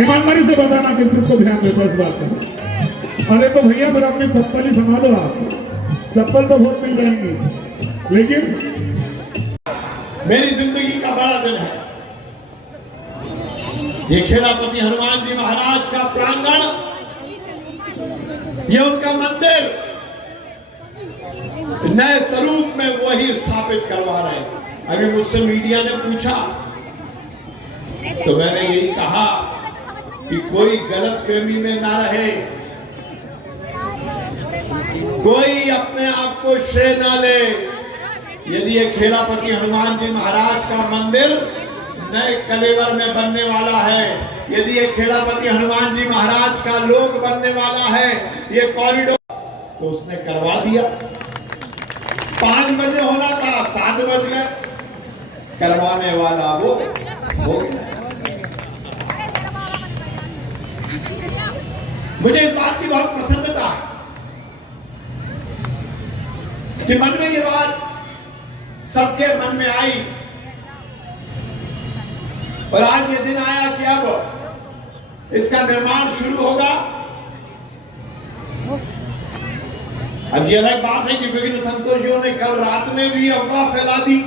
ईमानदारी से बताना किस चीज को ध्यान देता है इस बात का। अरे तो भैया फिर अपनी चप्पल ही संभालो आप, चप्पल तो बहुत मिल जाएंगी, लेकिन मेरी जिंदगी का बड़ा दिन है। ये खेलापति हनुमान जी महाराज का प्रांगण, ये उनका मंदिर नए स्वरूप में वही स्थापित करवा रहे हैं। अभी मुझसे मीडिया ने पूछा तो मैंने यही कहा कि कोई गलतफहमी में ना रहे, कोई अपने आप को श्रेय ना ले। यदि ये खेलापति हनुमान जी महाराज का मंदिर नए कलेवर में बनने वाला है, यदि ये खेलापति हनुमान जी महाराज का लोक बनने वाला है, ये कॉरिडोर, तो उसने करवा दिया। 5 बजे होना था, 7 बज गए, करवाने वाला वो हो गया। मुझे इस बात की बहुत प्रसन्नता है कि मन में ये बात सबके मन में आई और आज ये दिन आया कि अब इसका निर्माण शुरू होगा। अब ये अलग बात है कि विभिन्न संतोषियों ने कल रात में भी अफवाह फैला दी।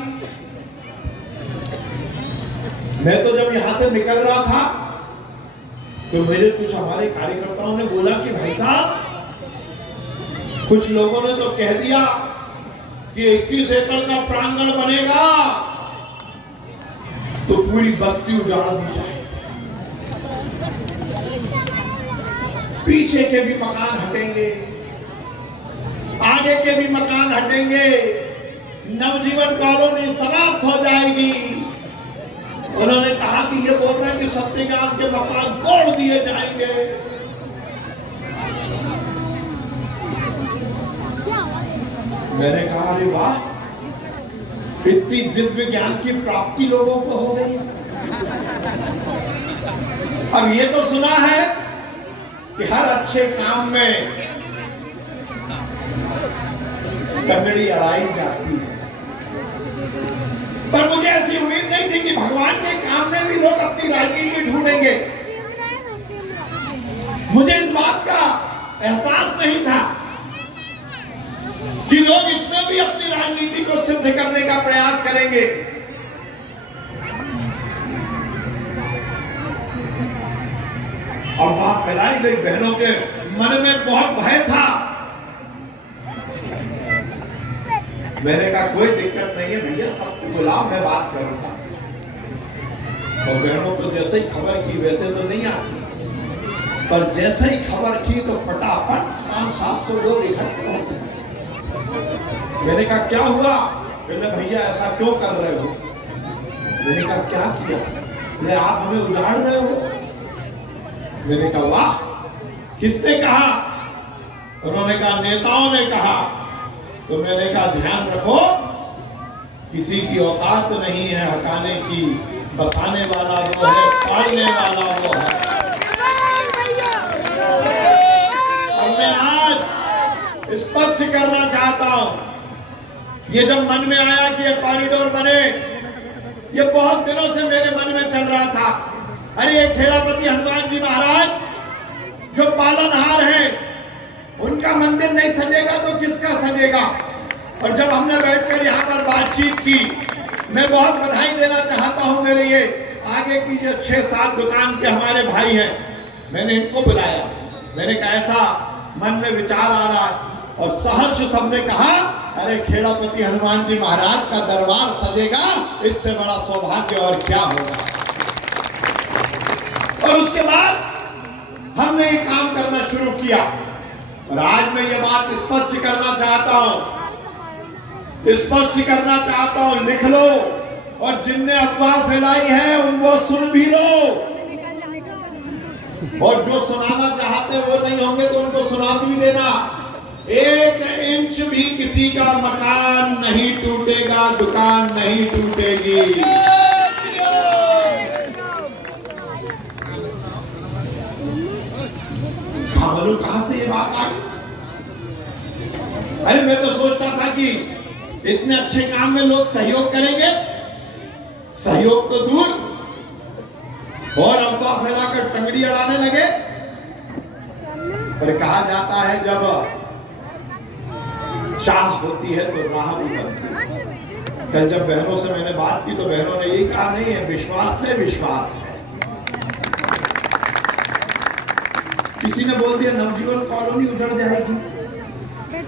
मैं तो जब यहां से निकल रहा था तो मेरे कुछ हमारे कार्यकर्ताओं ने बोला कि भाई साहब, कुछ लोगों ने तो कह दिया कि 21 एकड़ का प्रांगण बनेगा तो पूरी बस्ती उजाड़ दी जाए, पीछे के भी मकान हटेंगे, आगे के भी मकान हटेंगे, नवजीवन कॉलोनी समाप्त हो जाएगी। उन्होंने कहा कि ये बोल रहे हैं कि सत्यज्ञान के मकान तोड़ दिए जाएंगे। मैंने कहा अरे वाह, इतनी दिव्य ज्ञान की प्राप्ति लोगों को हो गई। अब ये तो सुना है कि हर अच्छे काम में कंगड़ी अड़ाई जाती है, पर मुझे ऐसी उम्मीद नहीं थी कि भगवान के काम में भी लोग अपनी राजनीति ढूंढेंगे। मुझे इस बात का एहसास नहीं था कि लोग इसमें भी अपनी राजनीति को सिद्ध करने का प्रयास करेंगे। और वहां फैलाई गई बहनों के मन में बहुत भय था। मैंने कहा कोई दिक्कत नहीं है भैया, सबको बुलाओ, मैं बात करूंगा। और बहनों को जैसे ही खबर की, वैसे तो नहीं आती, पर जैसे ही खबर की तो फटाफट 500-700 लोग इकट्ठे हो गए। मैंने कहा क्या हुआ? बोले भैया ऐसा क्यों कर रहे हो? मैंने कहा क्या किया? बोले आप हमें उजाड़ रहे हो। मैंने कहा वाह, किसने कहा? उन्होंने कहा नेताओं ने कहा। तो मैंने कहा ध्यान रखो, किसी की औकात नहीं है हटाने की, बसाने वाला वो है, पालने वाला वो है। और मैं आज स्पष्ट करना चाहता हूं, ये जब मन में आया कि ये कॉरिडोर बने, ये बहुत दिनों से मेरे मन में चल रहा था। अरे ये खेलापति हनुमान जी महाराज जो पालनहार हैं, उनका मंदिर नहीं सजेगा तो किसका सजेगा? और जब हमने बैठकर यहाँ पर बातचीत की, मैं बहुत बधाई देना चाहता हूँ मेरे ये आगे की जो 6-7 दुकान के हमारे भाई हैं, मैंने इनको बुलाया। मैंने कहा ऐसा मन में विचार आ रहा है, और सहर्ष सबने कहा अरे खेलापति हनुमान जी महाराज का दरबार सजेगा, इससे बड़ा सौभाग्य और क्या होगा। और उसके बाद हमने ये काम करना शुरू किया। और आज मैं ये बात स्पष्ट करना चाहता हूं, लिख लो, और जिनने अफवाह फैलाई है उनको सुन भी लो, और जो सुनाना चाहते वो नहीं होंगे तो उनको सुना भी देना। 1 इंच भी किसी का मकान नहीं टूटेगा, दुकान नहीं टूटेगी। मालूम कहां से ये बात आ गई? अरे मैं तो सोचता था कि इतने अच्छे काम में लोग सहयोग करेंगे, सहयोग तो दूर, और अफवाह फैलाकर टंगड़ी अड़ाने लगे। पर कहा जाता है जब चाह होती है तो राह भी बनती है। कल जब बहनों से मैंने बात की तो बहनों ने यही कहा, नहीं है विश्वास में विश्वास है। किसी ने बोल दिया नवजीवन कॉलोनी उजड़ जाएगी,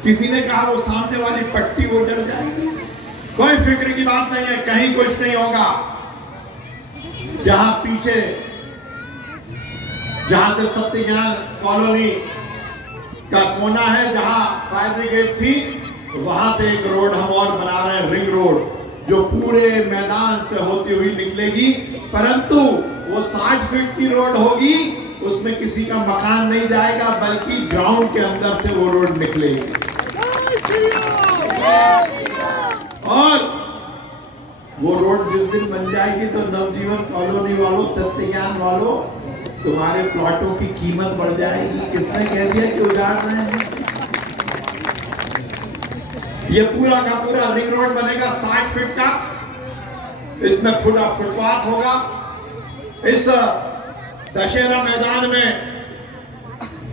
किसी ने कहा वो सामने वाली पट्टी उजड़ जाएगी। कोई फिक्र की बात नहीं है, कहीं कुछ नहीं होगा। जहां पीछे जहां से सत्य ज्ञान कॉलोनी का कोना है, जहां फायर ब्रिगेड थी, वहां से एक रोड हम और बना रहे हैं, रिंग रोड, जो पूरे मैदान से होती हुई निकलेगी। परंतु वो 60 फीट की रोड होगी, उसमें किसी का मकान नहीं जाएगा, बल्कि ग्राउंड के अंदर से वो रोड निकलेगी। और वो रोड जिस दिन बन जाएगी तो नवजीवन कॉलोनी वालों, सत्य ज्ञान वालों, तुम्हारे प्लॉटों की कीमत बढ़ जाएगी। किसने कह दिया कि उजाड़ रहे हैं? ये पूरा का पूरा रिंग रोड बनेगा 60 फीट का। इसमें खुला फुटपाथ होगा। इस दशहरा मैदान में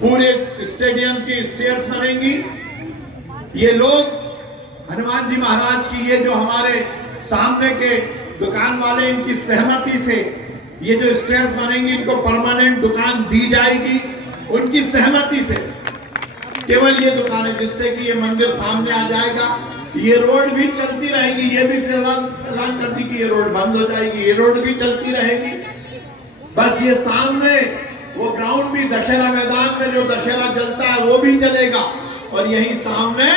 पूरे स्टेडियम की स्टेयर्स बनेंगी। ये लोग हनुमान जी महाराज की, ये जो हमारे सामने के दुकान वाले, इनकी सहमति से ये जो स्टेयर्स बनेंगी, इनको परमानेंट दुकान दी जाएगी, उनकी सहमति से। केवल ये दुकानें, जिससे कि ये मंदिर सामने आ जाएगा। ये रोड भी चलती रहेगी। ये भी फिलहाल ऐलान कर दी कि ये रोड बंद हो जाएगी, ये रोड भी चलती रहेगी। बस ये सामने वो ग्राउंड भी, दशहरा मैदान में जो दशहरा जलता है वो भी जलेगा। और यही सामने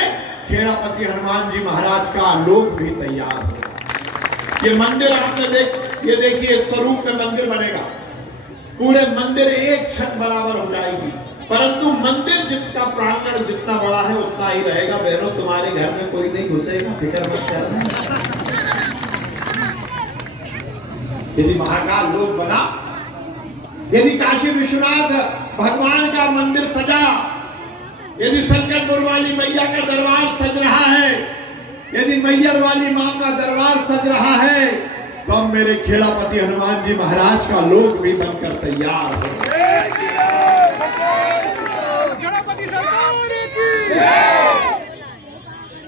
खेड़ापति हनुमान जी महाराज का लोक भी तैयार हो। ये मंदिर आपने ये देखिए, स्वरूप में मंदिर बनेगा। पूरे मंदिर एक छत बराबर हो जाएगी। परंतु मंदिर जितना प्रांगण जितना बड़ा है उतना ही रहेगा। बहनों, तुम्हारे घर में कोई नहीं घुसेगा, फिक्र मत करना। यदि महाकाल लोक बना, यदि काशी विश्वनाथ भगवान का मंदिर सजा, यदि संकटपुर वाली मैया का दरबार सज रहा है, यदि मैयर वाली मां का दरबार सज रहा है, तो अब मेरे खेड़ापति हनुमान जी महाराज का लोक भी बनकर तैयार हो।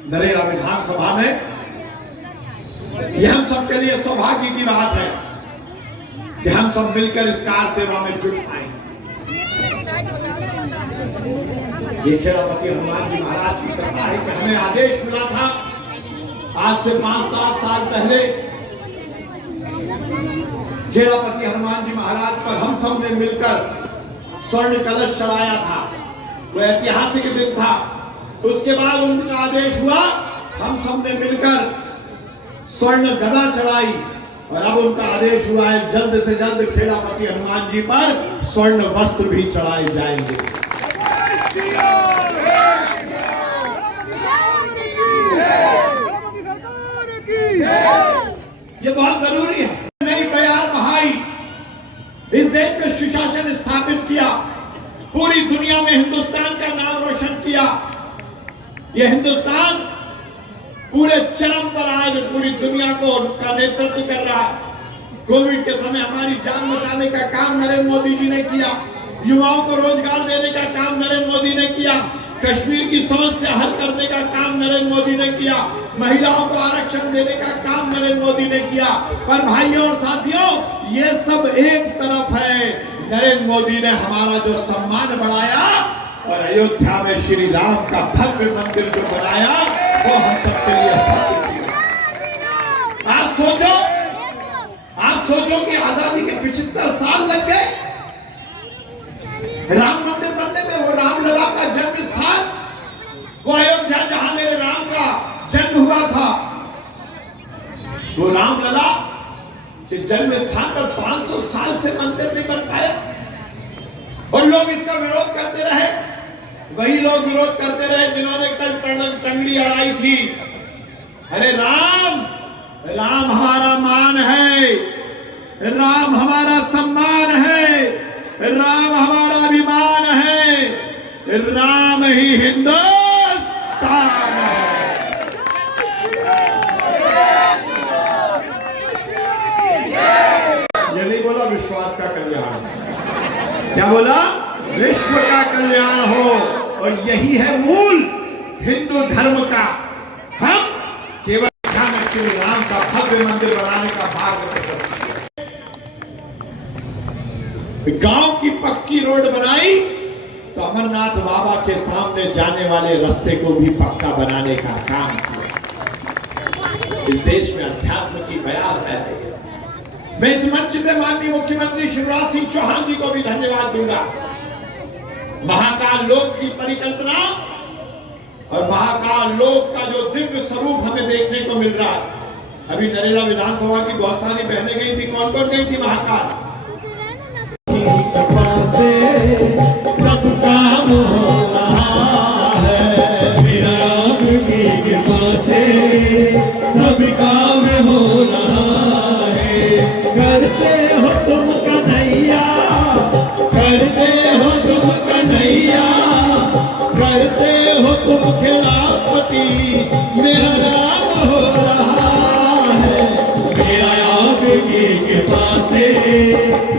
नरेला विधानसभा में यह हम सबके लिए सौभाग्य की बात है कि हम सब मिलकर इस कार सेवा में जुट पाए। ये खेड़ापति हनुमान जी महाराज की कृपा है कि हमें आदेश मिला था आज से 5-7 साल पहले। खेड़ापति हनुमान जी महाराज पर हम सब ने मिलकर स्वर्ण कलश चढ़ाया था। वो ऐतिहासिक दिन था। उसके बाद उनका आदेश हुआ, हम सब ने मिलकर स्वर्ण गदा चढ़ाई। और अब उनका आदेश हुआ है, जल्द से जल्द खेड़ापति हनुमान जी पर स्वर्ण वस्त्र भी चढ़ाए जाएंगे। ये बहुत जरूरी है। नई प्यार बहाई, इस देश में सुशासन स्थापित किया, पूरी दुनिया में हिंदुस्तान का नाम रोशन किया। यह हिंदुस्तान पूरे चरम पर आज पूरी दुनिया का नेतृत्व कर रहा है। कोविड के समय हमारी जान बचाने का काम नरेंद्र मोदी जी ने किया। युवाओं को रोजगार देने का काम नरेंद्र मोदी ने किया। कश्मीर की समस्या हल करने का काम नरेंद्र मोदी ने किया। महिलाओं को आरक्षण देने का काम नरेंद्र मोदी ने किया। पर भाइयों और साथियों, ये सब एक तरफ है। नरेंद्र मोदी ने हमारा जो सम्मान बढ़ाया और अयोध्या में श्री राम का भव्य मंदिर जो बनाया, वो हम सबके लिए फख्र की बात। आप सोचो कि आजादी के 75 साल लग गए राम मंदिर बनने में। वो रामलला का जन्म स्थान, वो अयोध्या जहां मेरे राम का जन्म हुआ था, वो रामलला के जन्म स्थान पर 500 साल से मंदिर नहीं बन पाया। और लोग इसका विरोध करते रहे। वही लोग विरोध करते रहे जिन्होंने कल टंगड़ी अड़ाई थी। अरे राम हमारा मान है, राम हमारा सम्मान है, राम हमारा अभिमान है, राम ही हिंदुस्तान है। ये नहीं बोला विश्वास का कल्याण। क्या बोला? विश्व का कल्याण हो। और यही है मूल हिंदू धर्म का। हम केवल में श्री राम का भव्य मंदिर बनाने का भाग कर सकते हैं। गांव की पक्की रोड बनाई तो अमरनाथ बाबा के सामने जाने वाले रास्ते को भी पक्का बनाने का काम किया। इस देश में अध्यात्म की बयार है। मैं इस मंच से माननीय मुख्यमंत्री शिवराज सिंह चौहान जी को भी धन्यवाद दूंगा। महाकाल लोक की परिकल्पना और महाकाल लोक का जो दिव्य स्वरूप हमें देखने को मिल रहा है। अभी नरेला विधानसभा की बहुत सारी बहनें गई थी। कौन कौन गई थी महाकाल? सब काम हो रहा है, मेरा आपकी कृपा से सब काम हो रहा है। करते हो तुम कन्हैया, करते हो तुम कन्हैया, करते हो तुम खिलापति, मेरा नाम हो रहा है। मेरा आपकी कृपा से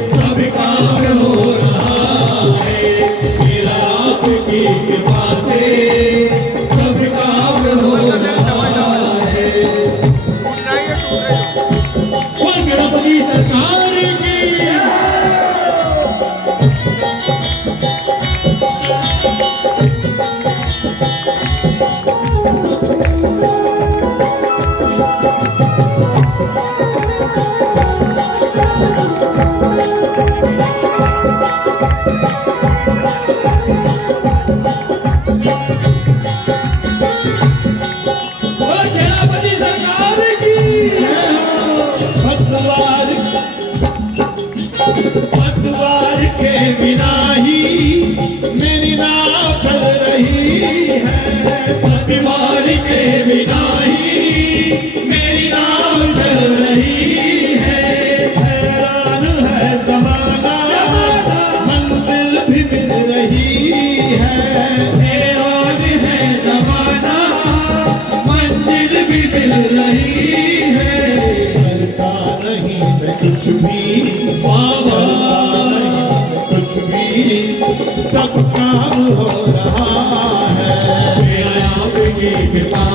सब काम हो रहा है, मेरा आपकी कृपा से सब काम हो रहा है। गणपति सरकार की पतवार के बिना ही मेरी नाव चल रही है। पतवार के बिना ही मेरी नाव चल रही है। हैरान है जमाना, मंजिल भी मिल रही है। हैरान है जमाना, मंजिल भी मिल रही है। करता नहीं मैं कुछ भी बाबा, कुछ भी सब काम हो रहा है। मेरा आपकी कृपा